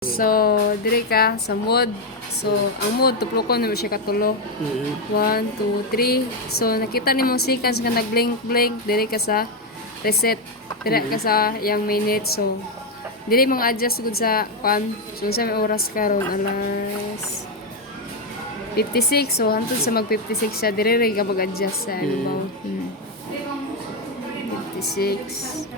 So, dire ka sa mood. So, ang mood, tuplokon naman siya katulo. 1, 2, 3. So, nakita ni mong seconds nga nag-blink-blink. Dire ka sa reset. Dire ka sa yung minute. So, dire mga adjust good sa pan. So, sa may oras karon alas 56. So, hantod sa mag-56 siya. Dire rin ka mag-adjust sa ano ba. 56.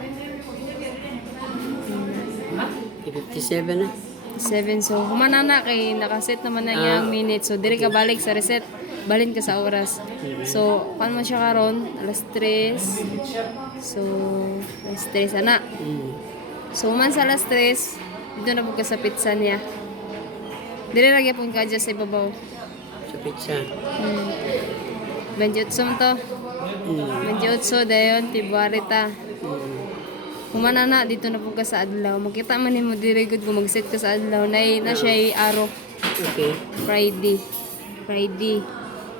57 na. 7. So, humana na kay nakaset naman na yung minute. So, diri ka balik sa reset. Balin ka sa oras. So, paano mo siya karon? Alas 3. So, alas 3 ana. So, human sa alas 3, dito na po ka sa pizza niya. Diri lagi po ka sa ibabaw. Sa pizza. 28 mo to. 28 dayon, February ta. Humana na, dito na po ka sa adlaw. Makita man mo diri good kung mag-set ka sa adlaw. Na siya araw. Okay. Friday.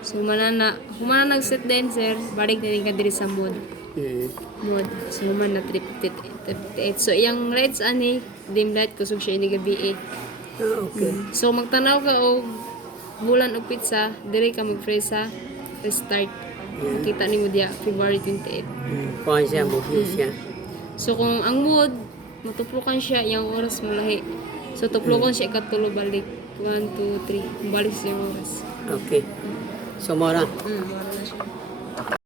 So, humana nag-set din, sir. Balik na rin ka diri sa mood. So, humana na 38. So, yung lights ani, dim light, kusog siya ini gabi eh. Okay. So, magtanaw ka o bulan o pizza, diri ka mag-freeze sa restart. Makita ni mo diya, February 28. Kuha siya, bukli siya. So, kung ang mood, matuplukan siya, yung oras malahi. So, tuplukan siya ikatulo balik. 1, 2, 3. Balik siya yung oras. Okay. So, mora. Wala na siya.